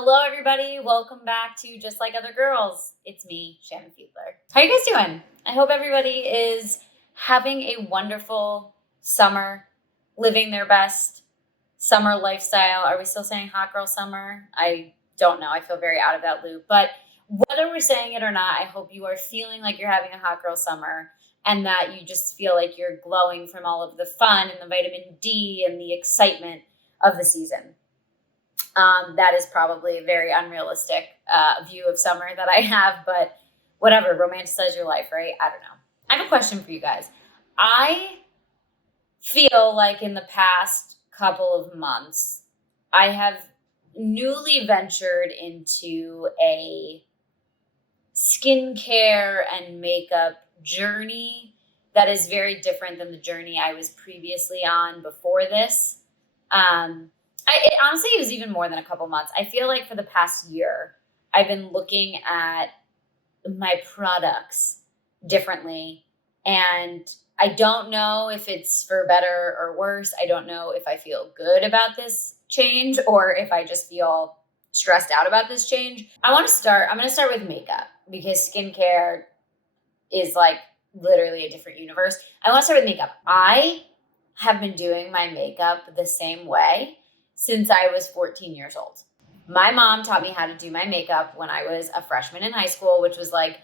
Hello, everybody. Welcome back to Just Like Other Girls. It's me, Shannon Fiedler. How you guys doing? I hope everybody is having a wonderful summer, living their best summer lifestyle. Are we still saying hot girl summer? I don't know. I feel very out of that loop. But whether we're saying it or not, I hope you are feeling like you're having a hot girl summer and that you just feel like you're glowing from all of the fun and the vitamin D and the excitement of the season. That is probably a very unrealistic view of summer that I have, but whatever, romanticize your life, right? I don't know. I have a question for you guys. I feel like in the past couple of months, I have newly ventured into a skincare and makeup journey that is very different than the journey I was previously on before this. Honestly, it was even more than a couple months. I feel like for the past year, I've been looking at my products differently. And I don't know if it's for better or worse. I don't know if I feel good about this change or if I just feel stressed out about this change. I'm going to start with makeup because skincare is like literally a different universe. I want to start with makeup. I have been doing my makeup the same way since I was 14 years old. My mom taught me how to do my makeup when I was a freshman in high school, which was like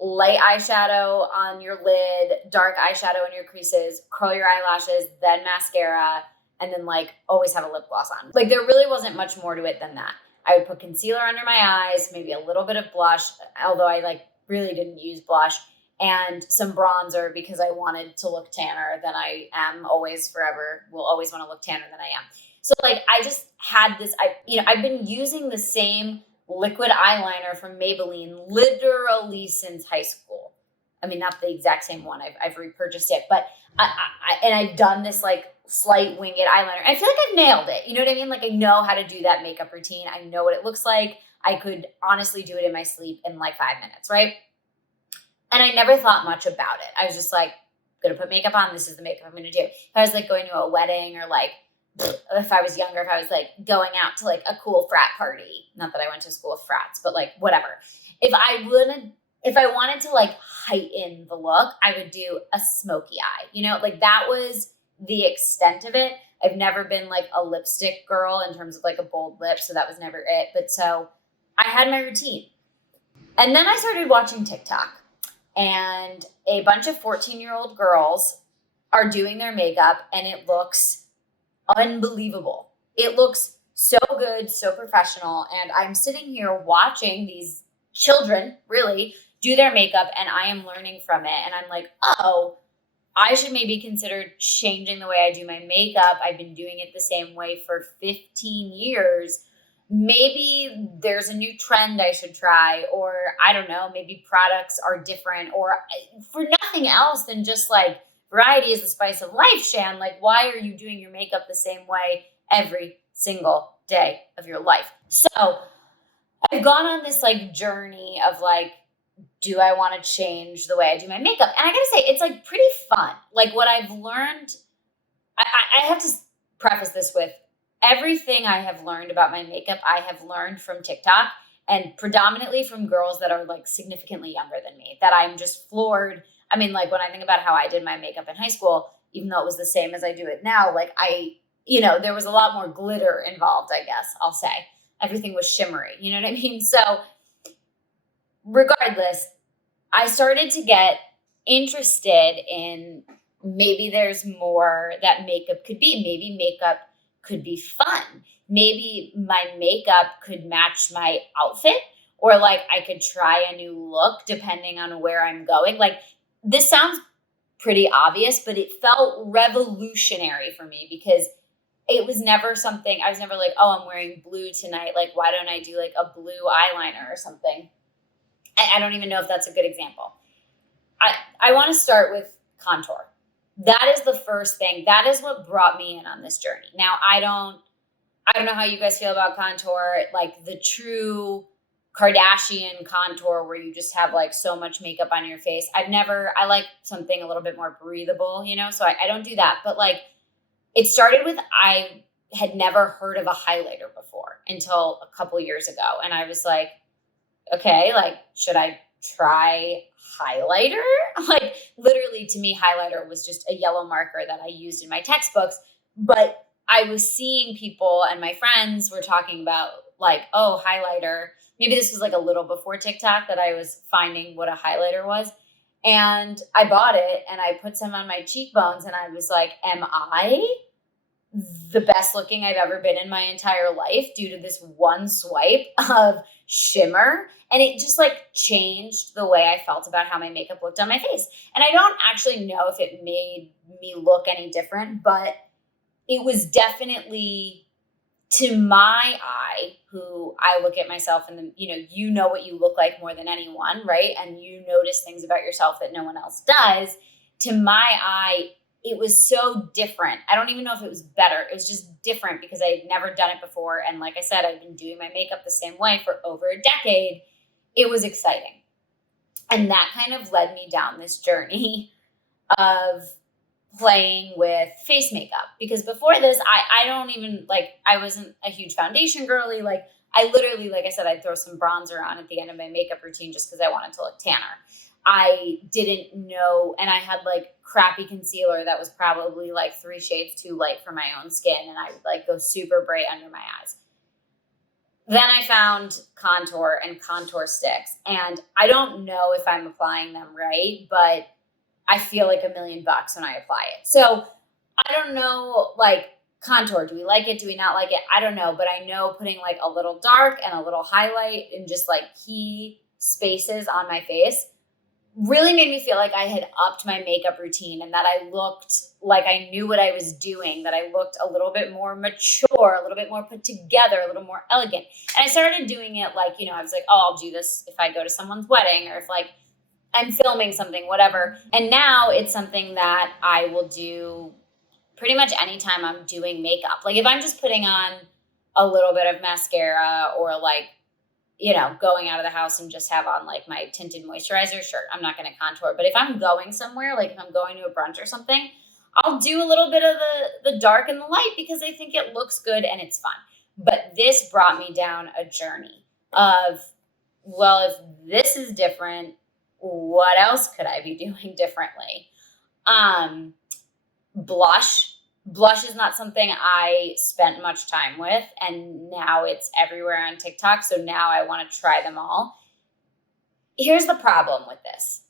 light eyeshadow on your lid, dark eyeshadow in your creases, curl your eyelashes, then mascara, and then like always have a lip gloss on. Like there really wasn't much more to it than that. I would put concealer under my eyes, maybe a little bit of blush, although I like really didn't use blush, and some bronzer because I wanted to look tanner than I am always forever. Will always want to look tanner than I am. So like I just had this, I've been using the same liquid eyeliner from Maybelline literally since high school. I mean, not the exact same one. I've repurchased it, but I've done this like slight winged eyeliner. I feel like I've nailed it. You know what I mean? Like I know how to do that makeup routine. I know what it looks like. I could honestly do it in my sleep in like 5 minutes, right? And I never thought much about it. I was just like, gonna put makeup on. This is the makeup I'm gonna do. If I was like going to a wedding or like, if I was younger, if I was like going out to like a cool frat party, not that I went to school with frats, but like whatever. If I wanted to like heighten the look, I would do a smoky eye, like that was the extent of it. I've never been like a lipstick girl in terms of like a bold lip. So that was never it. But so I had my routine. And then I started watching TikTok and a bunch of 14-year-old girls are doing their makeup and it looks unbelievable. It looks so good, so professional. And I'm sitting here watching these children really do their makeup and I am learning from it. And I'm like, oh, I should maybe consider changing the way I do my makeup. I've been doing it the same way for 15 years. Maybe there's a new trend I should try, or I don't know, maybe products are different, or for nothing else than just like, variety is the spice of life, Shan. Like, why are you doing your makeup the same way every single day of your life? So I've gone on this like journey of like, do I want to change the way I do my makeup? And I gotta say, it's like pretty fun. Like what I've learned, I have to preface this with everything I have learned about my makeup, I have learned from TikTok and predominantly from girls that are like significantly younger than me, that I'm just floored. I mean, like when I think about how I did my makeup in high school, even though it was the same as I do it now, like there was a lot more glitter involved, I guess I'll say. Everything was shimmery, you know what I mean? So regardless, I started to get interested in maybe there's more that makeup could be. Maybe makeup could be fun. Maybe my makeup could match my outfit, or like I could try a new look depending on where I'm going. Like, this sounds pretty obvious, but it felt revolutionary for me because it was never something, I was never like, oh, I'm wearing blue tonight. Like, why don't I do like a blue eyeliner or something? I don't even know if that's a good example. I want to start with contour. That is the first thing. That is what brought me in on this journey. Now, I don't know how you guys feel about contour, like the true Kardashian contour where you just have like so much makeup on your face. I like something a little bit more breathable, so I don't do that. But like it started with had never heard of a highlighter before until a couple years ago. And I was like, okay, like, should I try highlighter? Like, literally to me, highlighter was just a yellow marker that I used in my textbooks. But I was seeing people, and my friends were talking about like, oh, highlighter. Maybe this was like a little before TikTok that I was finding what a highlighter was. And I bought it and I put some on my cheekbones and I was like, am I the best looking I've ever been in my entire life due to this one swipe of shimmer? And it just like changed the way I felt about how my makeup looked on my face. And I don't actually know if it made me look any different, but it was definitely, to my eye, who I look at myself and you know what you look like more than anyone, right? And you notice things about yourself that no one else does. To my eye, it was so different. I don't even know if it was better. It was just different because I had never done it before. And like I said, I've been doing my makeup the same way for over a decade. It was exciting. And that kind of led me down this journey of playing with face makeup, because before this, I don't even I wasn't a huge foundation girly. Like I literally, like I said, I'd throw some bronzer on at the end of my makeup routine just because I wanted to look tanner. I didn't know, and I had like crappy concealer that was probably like 3 shades too light for my own skin, and I would like go super bright under my eyes. Then I found contour and contour sticks, and I don't know if I'm applying them right, but I feel like $1 million when I apply it. So I don't know, like contour, do we like it? Do we not like it? I don't know, but I know putting like a little dark and a little highlight in just like key spaces on my face really made me feel like I had upped my makeup routine and that I looked like I knew what I was doing, that I looked a little bit more mature, a little bit more put together, a little more elegant. And I started doing it like, I was like, oh, I'll do this if I go to someone's wedding or if like I'm filming something, whatever. And now it's something that I will do pretty much anytime I'm doing makeup. Like if I'm just putting on a little bit of mascara or like, going out of the house and just have on like my tinted moisturizer, sure, I'm not going to contour. But if I'm going somewhere, like if I'm going to a brunch or something, I'll do a little bit of the dark and the light because I think it looks good and it's fun. But this brought me down a journey of, well, if this is different, what else could I be doing differently? Blush is not something I spent much time with, and now it's everywhere on TikTok. So now I want to try them all. Here's the problem with this.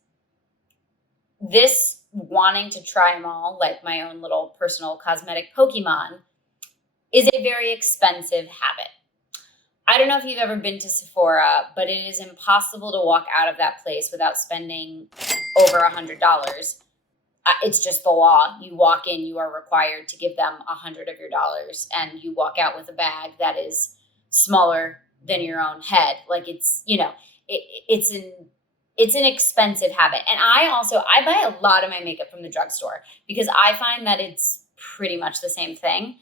This wanting to try them all, like my own little personal cosmetic Pokemon, is a very expensive habit. I don't know if you've ever been to Sephora, but it is impossible to walk out of that place without spending over $100. It's just the law. You walk in, you are required to give them $100 of your dollars, and you walk out with a bag that is smaller than your own head. Like it's an expensive habit. And I buy a lot of my makeup from the drugstore because I find that it's pretty much the same thing.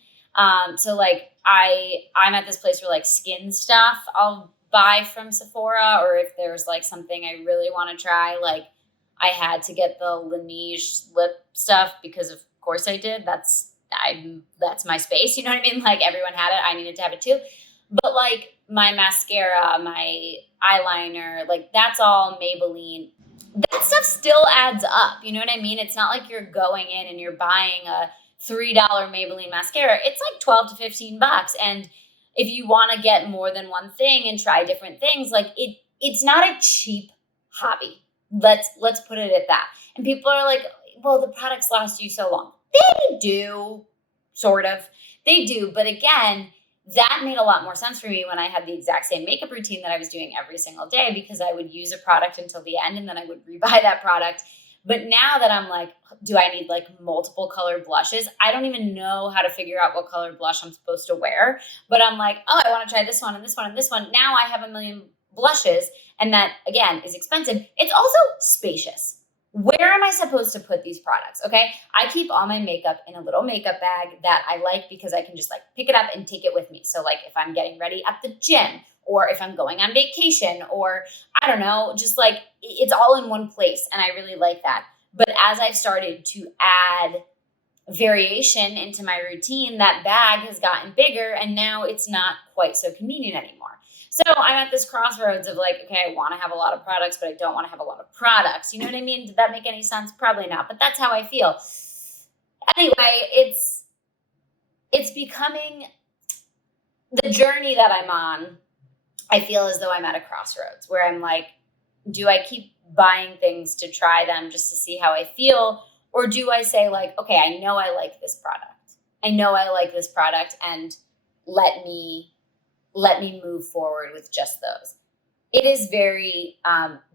So like I'm at this place where like skin stuff I'll buy from Sephora, or if there's like something I really want to try, like I had to get the Laneige lip stuff because of course I did. That's my space. You know what I mean? Like everyone had it. I needed to have it too. But like my mascara, my eyeliner, like that's all Maybelline. That stuff still adds up. You know what I mean? It's not like you're going in and you're buying a $3 Maybelline mascara. It's like $12 to $15. And if you want to get more than one thing and try different things, like it's not a cheap hobby. Let's put it at that. And people are like, well, the products last you so long. They do, sort of. They do. But again, that made a lot more sense for me when I had the exact same makeup routine that I was doing every single day, because I would use a product until the end and then I would rebuy that product. But now that I'm like, do I need like multiple colored blushes? I don't even know how to figure out what colored blush I'm supposed to wear. But I'm like, oh, I want to try this one and this one and this one. Now I have 1 million blushes. And that, again, is expensive. It's also spacious. Where am I supposed to put these products? Okay. I keep all my makeup in a little makeup bag that I like because I can just like pick it up and take it with me. So like if I'm getting ready at the gym, or if I'm going on vacation, or I don't know, just like it's all in one place. And I really like that. But as I've started to add variation into my routine, that bag has gotten bigger and now it's not quite so convenient anymore. So I'm at this crossroads of like, okay, I want to have a lot of products, but I don't want to have a lot of products. You know what I mean? Did that make any sense? Probably not, but that's how I feel. Anyway, it's becoming the journey that I'm on. I feel as though I'm at a crossroads where I'm like, do I keep buying things to try them just to see how I feel? Or do I say like, okay, I know I like this product. I know I like this product, and let me move forward with just those. It is very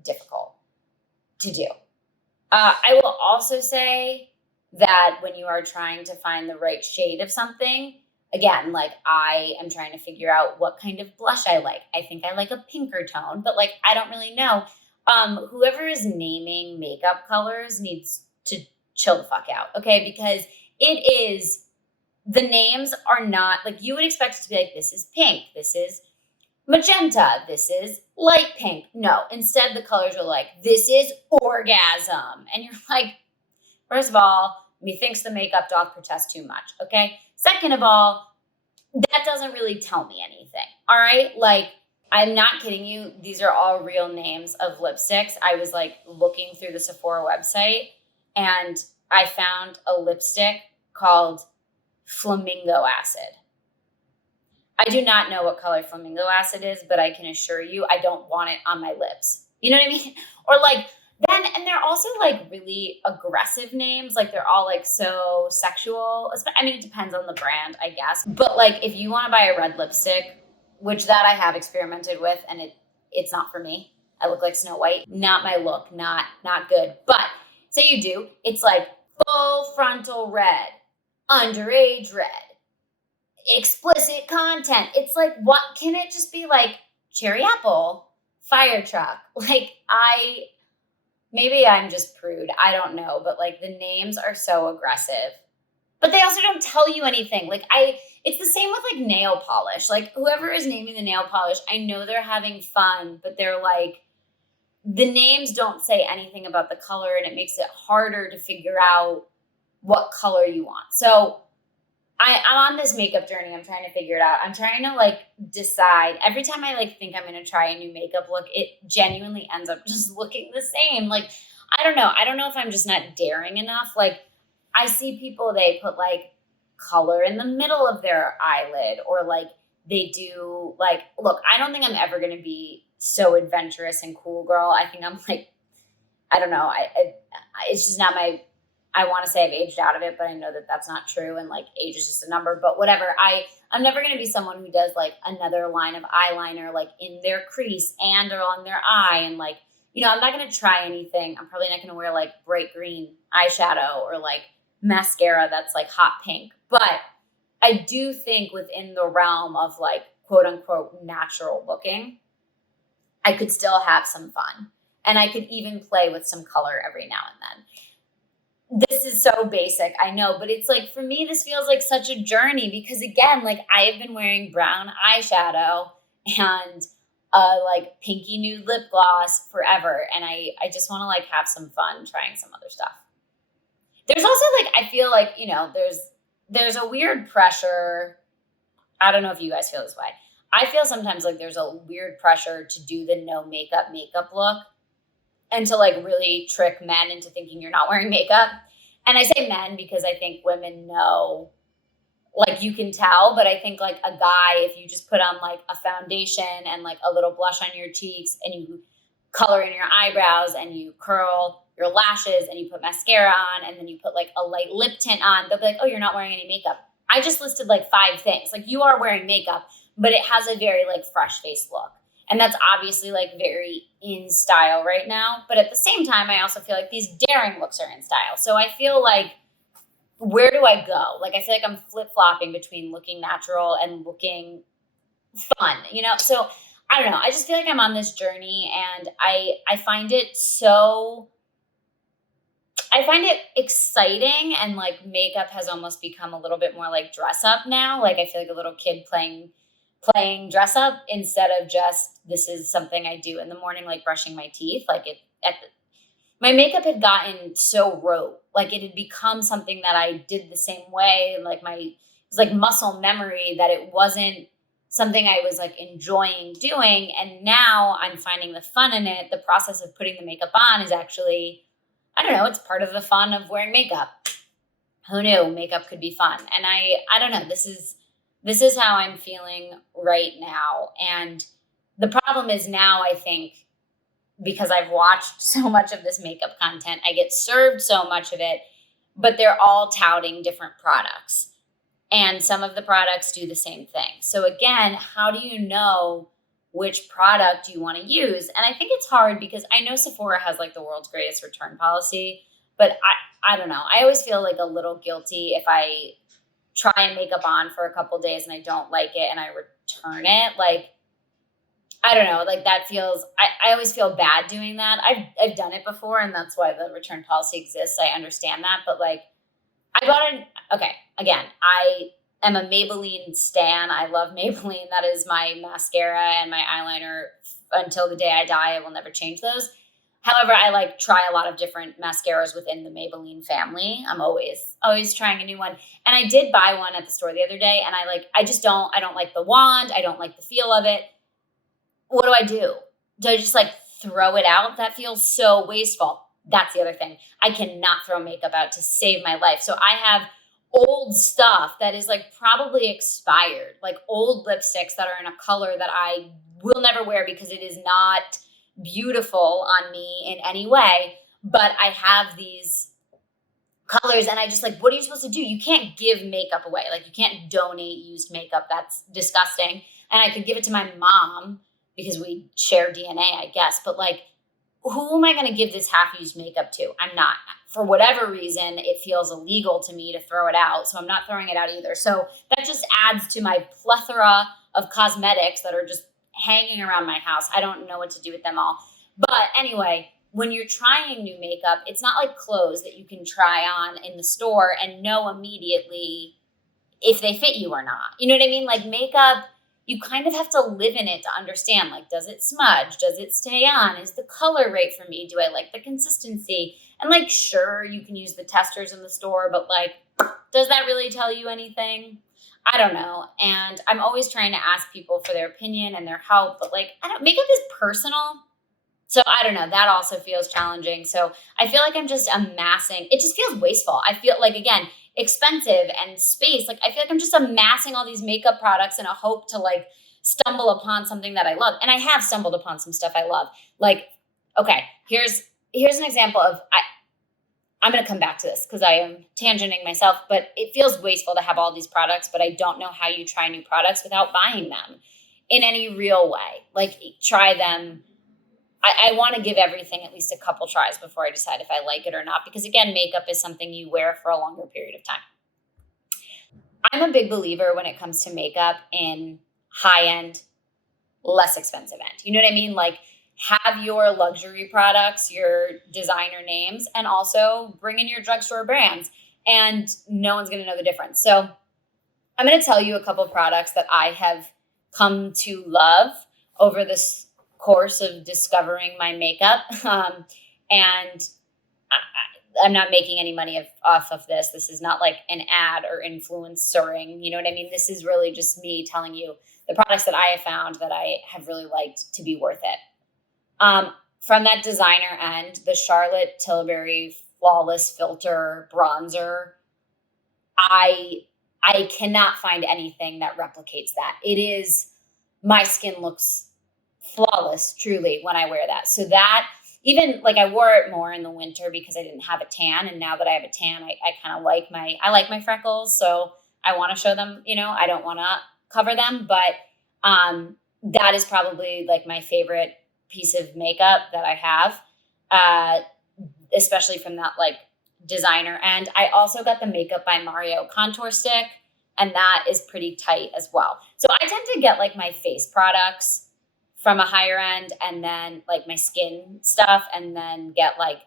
difficult to do. I will also say that when you are trying to find the right shade of something, again, like I am trying to figure out what kind of blush I like. I think I like a pinker tone, but like I don't really know. Whoever is naming makeup colors needs to chill the fuck out, okay? Because the names are not, like you would expect it to be like, this is pink, this is magenta, this is light pink. No, instead the colors are like, this is orgasm. And you're like, first of all, methinks the makeup doth protest too much, okay? Second of all, that doesn't really tell me anything, all right? Like, I'm not kidding you. These are all real names of lipsticks. I was like looking through the Sephora website and I found a lipstick called Flamingo Acid. I do not know what color flamingo acid is, but I can assure you I don't want it on my lips. You know what I mean? Or like, then, and they're also like really aggressive names. Like they're all like so sexual. I mean, it depends on the brand, I guess. But like if you want to buy a red lipstick, which that I have experimented with, and it's not for me. I look like Snow White. Not my look, not good. But say you do, it's like full frontal red, underage red, explicit content. It's like, what can it just be like cherry apple, Firetruck? Like maybe I'm just prude. I don't know. But like the names are so aggressive, but they also don't tell you anything. Like it's the same with like nail polish. Like whoever is naming the nail polish, I know they're having fun, but they're like, the names don't say anything about the color and it makes it harder to figure out what color you want. So I'm on this makeup journey. I'm trying to figure it out. I'm trying to like decide. Every time I like think I'm going to try a new makeup look, it genuinely ends up just looking the same. Like, I don't know. I don't know if I'm just not daring enough. Like I see people, they put like color in the middle of their eyelid, or like they do like, look, I don't think I'm ever going to be so adventurous and cool girl. I think I'm like, I don't know. It's just not my, I want to say I've aged out of it, but I know that that's not true. And like age is just a number, but whatever. I'm never going to be someone who does like another line of eyeliner, like in their crease and along their eye. And like, you know, I'm not going to try anything. I'm probably not going to wear like bright green eyeshadow or like mascara that's like hot pink. But I do think within the realm of like quote unquote natural looking, I could still have some fun. And I could even play with some color every now and then. This is so basic, I know, but it's like, for me, this feels like such a journey because again, like I have been wearing brown eyeshadow and like pinky nude lip gloss forever. And I just want to like have some fun trying some other stuff. There's also like, I feel like, you know, there's a weird pressure. I don't know if you guys feel this way. I feel sometimes like there's a weird pressure to do the no makeup look and to like really trick men into thinking you're not wearing makeup. And I say men because I think women know, like you can tell, but I think like a guy, if you just put on like a foundation and like a little blush on your cheeks and you color in your eyebrows and you curl your lashes and you put mascara on and then you put like a light lip tint on, they'll be like, oh, you're not wearing any makeup. I just listed like 5 things. Like you are wearing makeup, but it has a very like fresh face look. And that's obviously like very in style right now. But at the same time, I also feel like these daring looks are in style. So I feel like, where do I go? Like, I feel like I'm flip-flopping between looking natural and looking fun, you know? So I don't know. I just feel like I'm on this journey and I find it exciting, and like makeup has almost become a little bit more like dress up now. Like I feel like a little kid playing dress up instead of just, this is something I do in the morning, like brushing my teeth. Like my makeup had gotten so rote. Like it had become something that I did the same way. And like it was like muscle memory that it wasn't something I was like enjoying doing. And now I'm finding the fun in it. The process of putting the makeup on is actually, I don't know, it's part of the fun of wearing makeup. Who knew makeup could be fun? And I don't know, this is how I'm feeling right now. And the problem is now I think because I've watched so much of this makeup content, I get served so much of it, but they're all touting different products. And some of the products do the same thing. So again, how do you know which product you want to use? And I think it's hard because I know Sephora has like the world's greatest return policy, but I don't know. I always feel like a little guilty if I try and makeup on for a couple days and I don't like it and I return it. Like, I don't know, like that feels, I always feel bad doing that. I've done it before and that's why the return policy exists. I understand that. But like okay, again, I am a Maybelline stan. I love Maybelline. That is my mascara and my eyeliner until the day I die. I will never change those. However, I like try a lot of different mascaras within the Maybelline family. I'm always trying a new one. And I did buy one at the store the other day and I don't like the wand. I don't like the feel of it. What do? Do I just like throw it out? That feels so wasteful. That's the other thing. I cannot throw makeup out to save my life. So I have old stuff that is like probably expired, like old lipsticks that are in a color that I will never wear because it is not beautiful on me in any way. But I have these colors and I just like, what are you supposed to do? You can't give makeup away. Like you can't donate used makeup. That's disgusting. And I could give it to my mom because we share DNA, I guess. But like, who am I going to give this half-used makeup to? I'm not. For whatever reason, it feels illegal to me to throw it out. So I'm not throwing it out either. So that just adds to my plethora of cosmetics that are just hanging around my house. I don't know what to do with them all. But anyway, when you're trying new makeup, it's not like clothes that you can try on in the store and know immediately if they fit you or not. You know what I mean? Like makeup, you kind of have to live in it to understand, like, does it smudge? Does it stay on? Is the color right for me? Do I like the consistency? And like, sure, you can use the testers in the store, but like, does that really tell you anything? I don't know. And I'm always trying to ask people for their opinion and their help, but like, makeup is personal. So I don't know, that also feels challenging. So I feel like I'm just amassing, it just feels wasteful. I feel like, again, expensive and space. Like I feel like I'm just amassing all these makeup products in a hope to like stumble upon something that I love. And I have stumbled upon some stuff I love. Like, okay, here's an example of, I'm going to come back to this because I am tangenting myself, but it feels wasteful to have all these products, but I don't know how you try new products without buying them in any real way. Like try them. I want to give everything at least a couple tries before I decide if I like it or not. Because again, makeup is something you wear for a longer period of time. I'm a big believer when it comes to makeup in high-end, less expensive end. You know what I mean? Like have your luxury products, your designer names, and also bring in your drugstore brands. And no one's going to know the difference. So I'm going to tell you a couple products that I have come to love over this course of discovering my makeup. And I'm not making any money off of this. This is not like an ad or influencering. You know what I mean? This is really just me telling you the products that I have found that I have really liked to be worth it. From that designer end, the Charlotte Tilbury Flawless Filter Bronzer, I cannot find anything that replicates that. It is, my skin looks flawless, truly, when I wear that. So that, even like I wore it more in the winter because I didn't have a tan. And now that I have a tan, I kind of like my freckles. So I want to show them, I don't want to cover them, but that is probably like my favorite piece of makeup that I have, especially from that like designer end. I also got the Makeup by Mario contour stick, and that is pretty tight as well. So I tend to get like my face products from a higher end, and then like my skin stuff, and then get like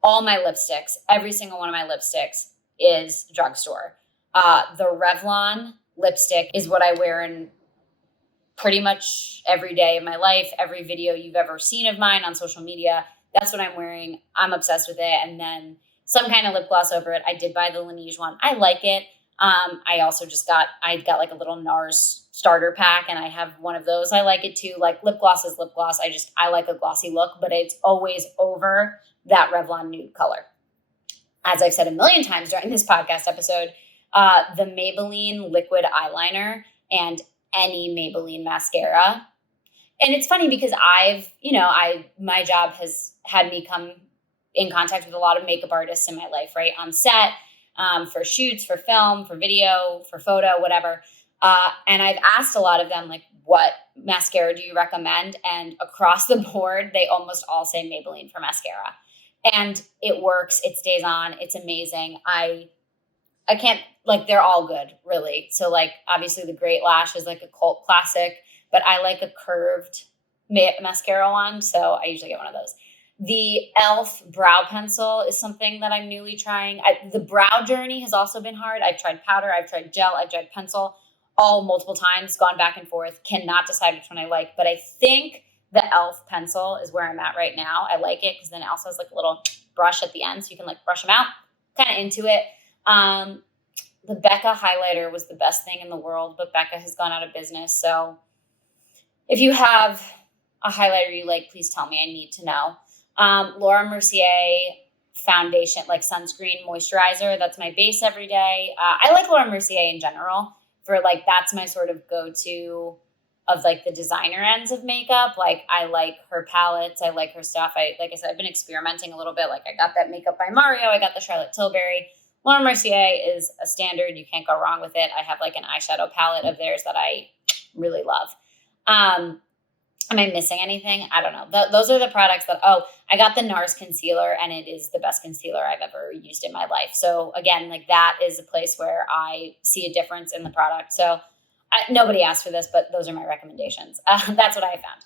all my lipsticks. Every single one of my lipsticks is drugstore. The Revlon lipstick is what I wear in pretty much every day of my life. Every video you've ever seen of mine on social media, That's what I'm wearing. I'm obsessed with it. And then some kind of lip gloss over it. I did buy the Laneige one. I like it. I also I got like a little NARS starter pack, and I have one of those. I like it too. Like lip gloss is lip gloss. I like a glossy look, but it's always over that Revlon nude color. As I've said a million times during this podcast episode, the Maybelline liquid eyeliner and any Maybelline mascara. And it's funny because my job has had me come in contact with a lot of makeup artists in my life, right? On set, for shoots, for film, for video, for photo, whatever. And I've asked a lot of them, like, what mascara do you recommend? And across the board, they almost all say Maybelline for mascara. And it works. It stays on. It's amazing. I can't, like, they're all good, really. So, like, obviously the Great Lash is like a cult classic, but I like a curved mascara one. So I usually get one of those. The e.l.f. brow pencil is something that I'm newly trying. The brow journey has also been hard. I've tried powder, I've tried gel, I've tried pencil, all multiple times, gone back and forth, cannot decide which one I like. But I think the e.l.f. pencil is where I'm at right now. I like it because then it also has like a little brush at the end, so you can like brush them out. Kind of into it. The Becca highlighter was the best thing in the world, but Becca has gone out of business. So if you have a highlighter you like, please tell me. I need to know. Laura Mercier foundation, like sunscreen moisturizer. That's my base every day. I like Laura Mercier in general for like, that's my sort of go-to of like the designer ends of makeup. Like I like her palettes. I like her stuff. Like I said, I've been experimenting a little bit. Like I got that Makeup by Mario. I got the Charlotte Tilbury. Laura Mercier is a standard. You can't go wrong with it. I have like an eyeshadow palette of theirs that I really love. Am I missing anything? I don't know. Those are the products that, I got the NARS concealer, and it is the best concealer I've ever used in my life. So again, like that is a place where I see a difference in the product. So nobody asked for this, but those are my recommendations. That's what I found.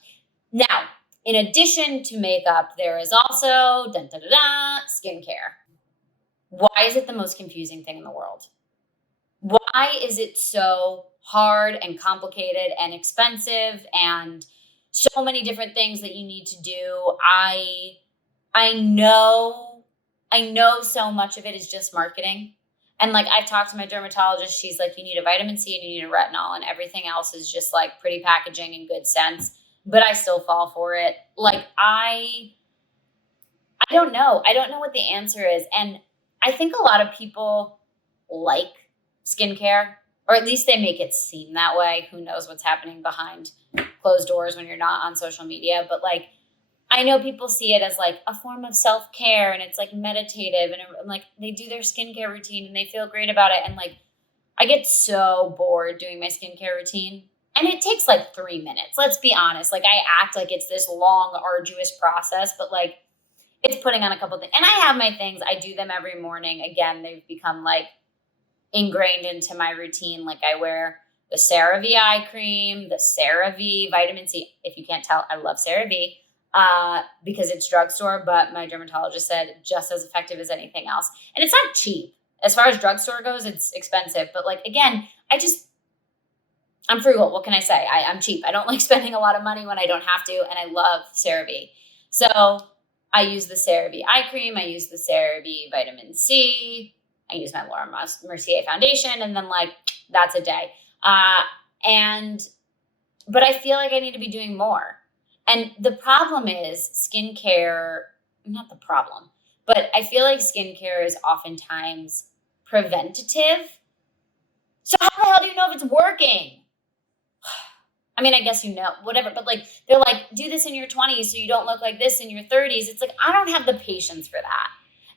Now, in addition to makeup, there is also skincare. Why is it the most confusing thing in the world? Why is it so hard and complicated and expensive and so many different things that you need to do? I know so much of it is just marketing. And like I've talked to my dermatologist, she's like, you need a vitamin C and you need a retinol, and everything else is just like pretty packaging and good sense. But I still fall for it. Like I don't know. I don't know what the answer is. And I think a lot of people like skincare, or at least they make it seem that way. Who knows what's happening behind closed doors when you're not on social media. But like, I know people see it as like a form of self-care, and it's like meditative, and like they do their skincare routine and they feel great about it. And like, I get so bored doing my skincare routine, and it takes like 3 minutes. Let's be honest. Like I act like it's this long, arduous process, but like it's putting on a couple things. And I have my things. I do them every morning. Again, they've become like ingrained into my routine. Like I wear the CeraVe eye cream, the CeraVe vitamin C. If you can't tell, I love CeraVe because it's drugstore, but my dermatologist said just as effective as anything else. And it's not cheap. As far as drugstore goes, it's expensive. But like, again, I'm frugal. What can I say? I'm cheap. I don't like spending a lot of money when I don't have to. And I love CeraVe. So I use the CeraVe eye cream. I use the CeraVe vitamin C. I use my Laura Mercier foundation, and then like, that's a day. But I feel like I need to be doing more. And the problem is skincare, not the problem, but I feel like skincare is oftentimes preventative. So how the hell do you know if it's working? I mean, I guess you know, whatever, but like, they're like, do this in your 20s so you don't look like this in your 30s. It's like, I don't have the patience for that.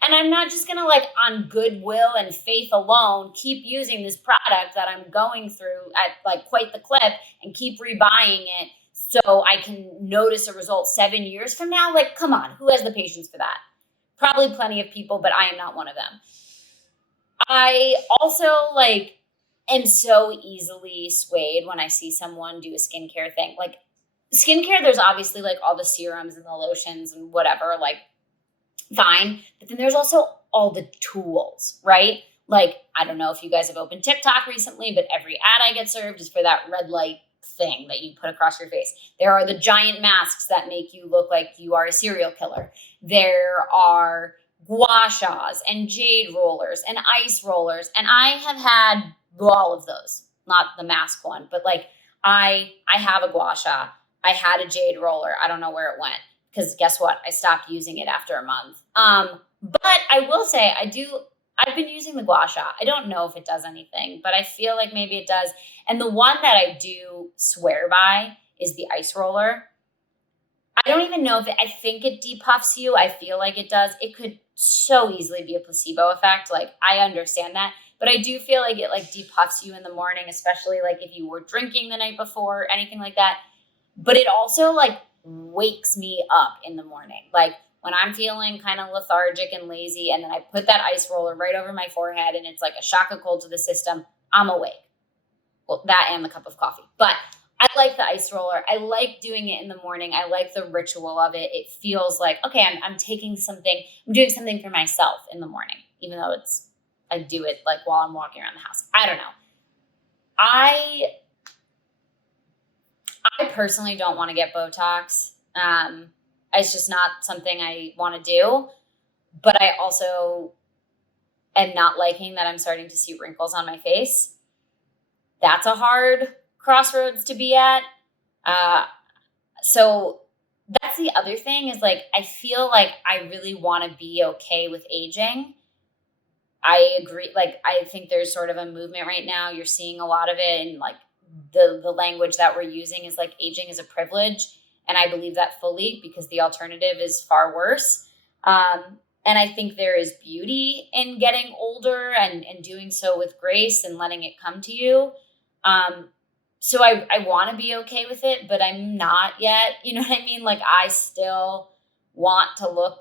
And I'm not just going to like on goodwill and faith alone keep using this product that I'm going through at like quite the clip and keep rebuying it so I can notice a result 7 years from now. Like, come on, who has the patience for that? Probably plenty of people, but I am not one of them. I also like am so easily swayed when I see someone do a skincare thing. Like skincare, there's obviously like all the serums and the lotions and whatever, like fine. But then there's also all the tools, right? Like, I don't know if you guys have opened TikTok recently, but every ad I get served is for that red light thing that you put across your face. There are the giant masks that make you look like you are a serial killer. There are gua shas and jade rollers and ice rollers. And I have had all of those, not the mask one, but like I have a gua sha. I had a jade roller. I don't know where it went because guess what? I stopped using it after a month. But I will say I've been using the gua sha. I don't know if it does anything, but I feel like maybe it does. And the one that I do swear by is the ice roller. I don't even know if I think it depuffs you. I feel like it does. It could so easily be a placebo effect. Like I understand that, but I do feel like it like depuffs you in the morning, especially like if you were drinking the night before or anything like that. But it also like wakes me up in the morning. Like when I'm feeling kind of lethargic and lazy, and then I put that ice roller right over my forehead and it's like a shock of cold to the system, I'm awake. Well, that and the cup of coffee. But I like the ice roller. I like doing it in the morning. I like the ritual of it. It feels like, okay, I'm doing something for myself in the morning, even though I do it like while I'm walking around the house. I don't know. I personally don't want to get Botox. It's just not something I want to do. But I also am not liking that I'm starting to see wrinkles on my face. That's a hard crossroads to be at. So that's the other thing is like, I feel like I really want to be okay with aging. I agree. Like, I think there's sort of a movement right now. You're seeing a lot of it. And like the language that we're using is like aging is a privilege. And I believe that fully because the alternative is far worse. And I think there is beauty in getting older and doing so with grace and letting it come to you. So I want to be okay with it, but I'm not yet. You know what I mean? Like I still want to look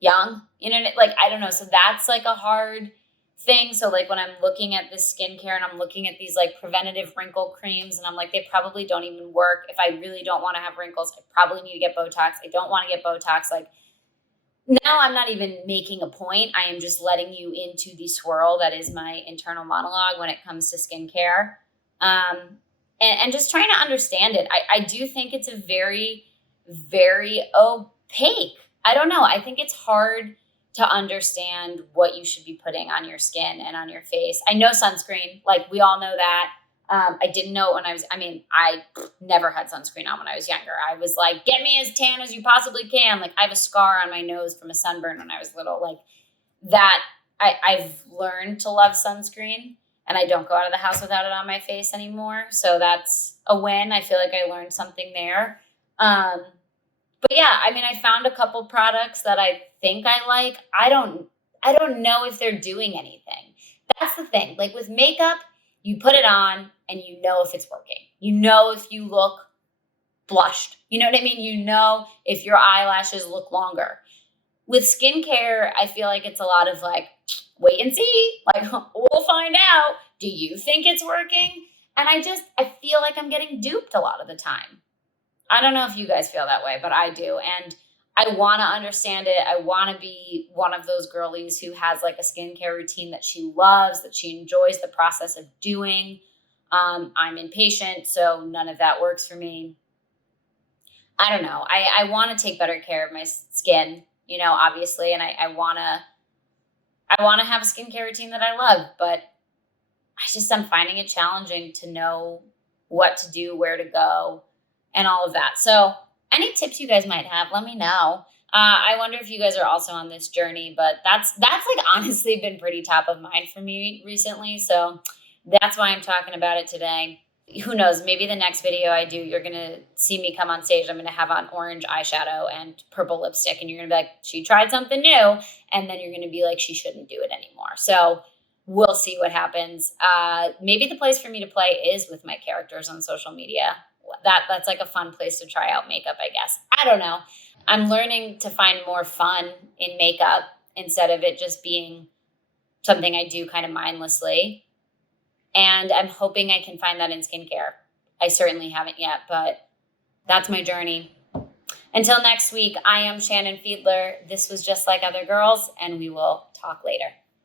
young, you know, like, I don't know. So that's like a hard thing. So like when I'm looking at this skincare and I'm looking at these like preventative wrinkle creams and I'm like, they probably don't even work. If I really don't want to have wrinkles, I probably need to get Botox. I don't want to get Botox. Like now I'm not even making a point. I am just letting you into the swirl that is my internal monologue when it comes to skincare. And just trying to understand it. I do think it's a very, very opaque. I don't know. I think it's hard to understand what you should be putting on your skin and on your face. I know sunscreen, like we all know that. I didn't know when I never had sunscreen on when I was younger. I was like, get me as tan as you possibly can. Like I have a scar on my nose from a sunburn when I was little. Like that, I've learned to love sunscreen. And I don't go out of the house without it on my face anymore. So that's a win. I feel like I learned something there. But yeah, I mean, I found a couple products that I think I like. I don't know if they're doing anything. That's the thing. Like with makeup, you put it on and you know if it's working. You know if you look blushed. You know what I mean? You know if your eyelashes look longer. With skincare, I feel like it's a lot of like, wait and see, like we'll find out. Do you think it's working? And I feel like I'm getting duped a lot of the time. I don't know if you guys feel that way, but I do. And I want to understand it. I want to be one of those girlies who has like a skincare routine that she loves, that she enjoys the process of doing. I'm impatient, so none of that works for me. I don't know. I want to take better care of my skin, you know, obviously. And I want to have a skincare routine that I love, but I'm finding it challenging to know what to do, where to go, and all of that. So any tips you guys might have, let me know. I wonder if you guys are also on this journey, but that's like honestly been pretty top of mind for me recently. So that's why I'm talking about it today. Who knows, maybe the next video I do, you're going to see me come on stage. I'm going to have on orange eyeshadow and purple lipstick. And you're going to be like, she tried something new. And then you're going to be like, she shouldn't do it anymore. So we'll see what happens. Maybe the place for me to play is with my characters on social media. That's like a fun place to try out makeup, I guess. I don't know. I'm learning to find more fun in makeup instead of it just being something I do kind of mindlessly. And I'm hoping I can find that in skincare. I certainly haven't yet, but that's my journey. Until next week, I am Shannon Fiedler. This was Just Like Other Girls, and we will talk later.